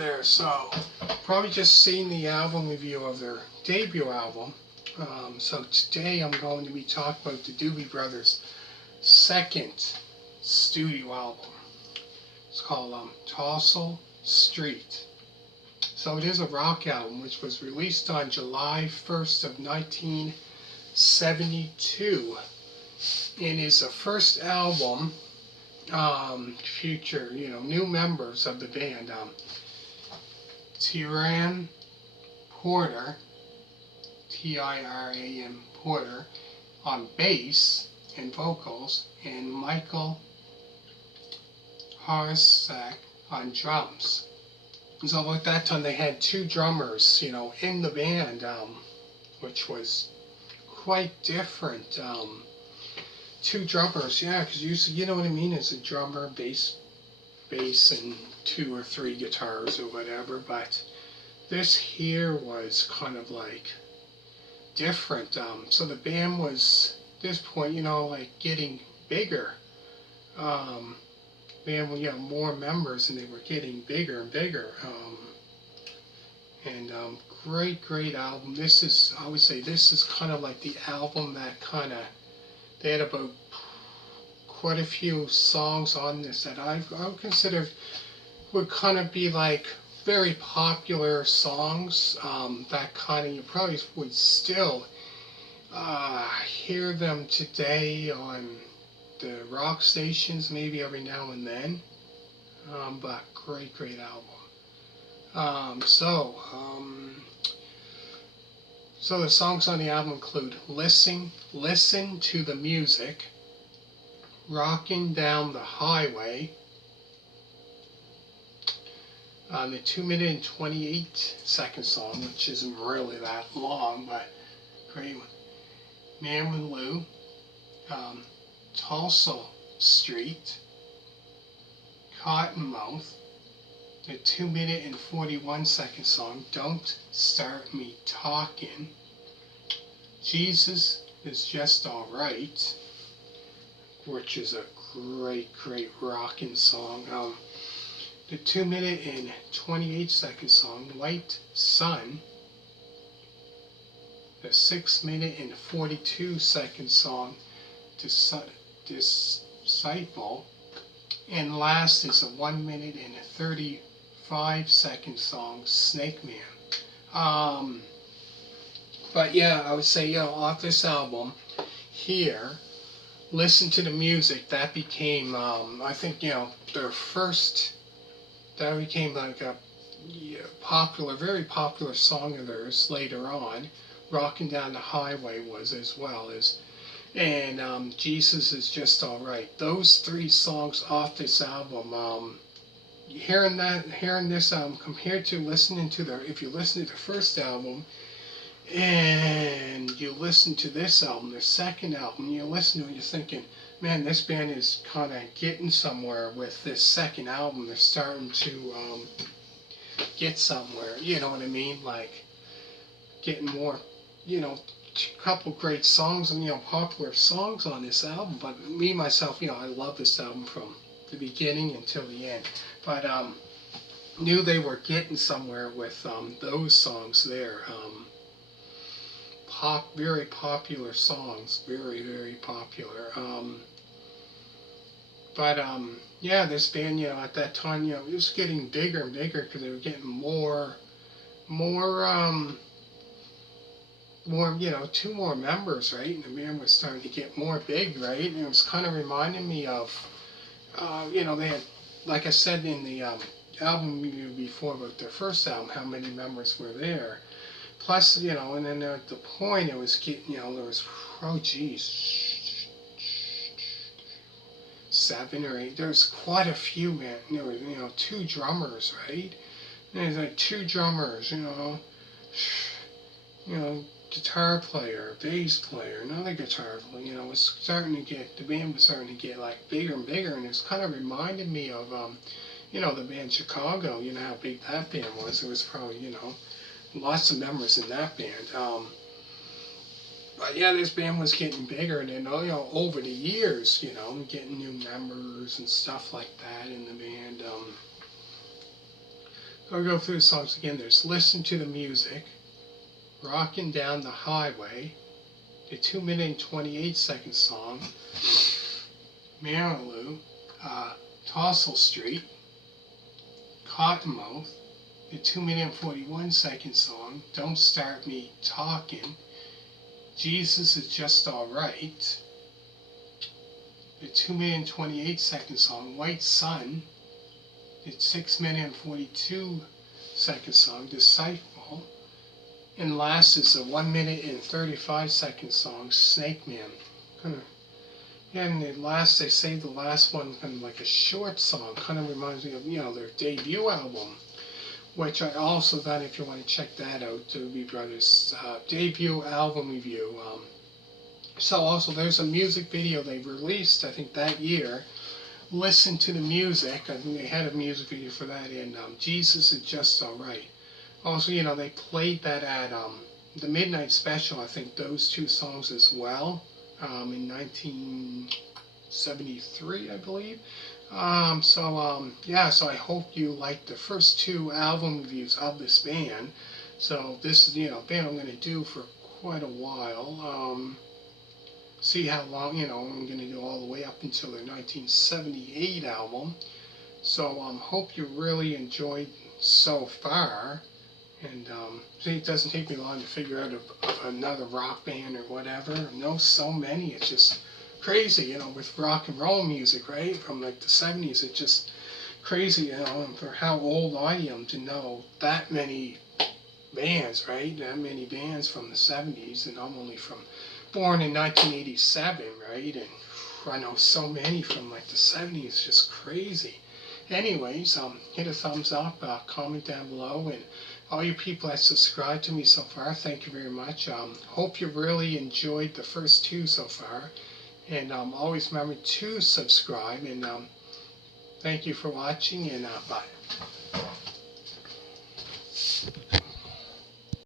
there. So, probably just seen the album review of their debut album. So today I'm going to be talking about the Doobie Brothers' second studio album. It's called Toulouse Street. So it is a rock album which was released on July 1st of 1972 and is the first album future, new members of the band. Tiran Porter, Tiram Porter, on bass and vocals, and Michael Harsack on drums. So at that time they had two drummers, in the band, which was quite different. Two drummers, yeah, because usually, you know what I mean, as a drummer, bass, and two or three guitars or whatever. But this here was kind of like different. So the band was, at this point, like getting bigger. Band, more members, and they were getting bigger and bigger. Great album. I would say this is kind of like the album that they had about quite a few songs on this that I would consider would kind of be like very popular songs that you probably would still hear them today on the rock stations, maybe every now and then. But great album. So the songs on the album include Listen to the Music, Rockin' Down the Highway, the 2 minute and 28-second song, which isn't really that long, but great one. Mamaloi, Toulouse Street, Cottonmouth, the 2 minute and 41-second song, Don't Start Me Talkin', Jesus Is Just Alright, which is a great rockin' song. The 2 minute and 28-second song, White Sun, the 6 minute and 42-second song, Disciple, and last is a 1 minute and 35-second song, Snake Man. But yeah, I would say, off this album here, Listen to the Music, that became, I think, their first, that became like a very popular song of theirs later on. Rockin' Down the Highway was as well as, and Jesus Is Just Alright. Those three songs off this album, hearing this album compared to listening to if you listen to the first album and you listen to this album, the second album, you listen to it, you're thinking, man, this band is kind of getting somewhere with this second album. They're starting to get somewhere, you know what I mean? Like getting more, a couple great songs and, popular songs on this album. But me, myself, I love this album from the beginning until the end. But knew they were getting somewhere with those songs there. Very popular songs, very popular. Yeah, this band, at that time, it was getting bigger and bigger because they were getting more, two more members, right? And the band was starting to get more big, right? And it was kind of reminding me of, they had, like I said in the album review before about their first album, how many members were there. Plus, and then at the point it was getting, there was, 7 or 8. There was quite a few, man. There was, two drummers, right? And there's like two drummers, guitar player, bass player, another guitar player. The band was starting to get like bigger and bigger, and it's kind of reminded me of, the band Chicago. How big that band was. It was probably, lots of members in that band. But yeah, this band was getting bigger, and then over the years, getting new members and stuff like that in the band. I'll go through the songs again. There's Listen to the Music, Rockin' Down the Highway, the 2-minute and 28-second song, Mamaloi, Toulouse Street, Cottonmouth, the 2-minute and 41-second song, Don't Start Me Talkin', Jesus Is Just Alright, the 2-minute and 28-second song, White Sun, the 6-minute and 42-second song, Disciple, and last is the 1-minute and 35-second song, Snake Man. And the last, they say the last one kind of like a short song, kind of reminds me of, their debut album, which I also done, if you want to check that out, Doobie Brothers' debut album review. So also there's a music video they released, I think that year, Listen to the Music. I think they had a music video for that, and Jesus Is Just Alright. Also, they played that at the Midnight Special, I think those two songs as well, in 1973, I believe. Yeah, so I hope you liked the first two album reviews of this band. So this is, band I'm going to do for quite a while. See how long, I'm going to do all the way up until their 1978 album. So hope you really enjoyed so far. And see, it doesn't take me long to figure out of another rock band or whatever. I know so many. It's just crazy, with rock and roll music, right? From like the 70s, it's just crazy, and for how old I am to know that many bands, right? That many bands from the 70s, and I'm only born in 1987, right? And I know so many from like the 70s, just crazy. Anyways, hit a thumbs up, comment down below, and all you people that subscribed to me so far, thank you very much. Hope you really enjoyed the first two so far, and always remember to subscribe, and thank you for watching, and bye.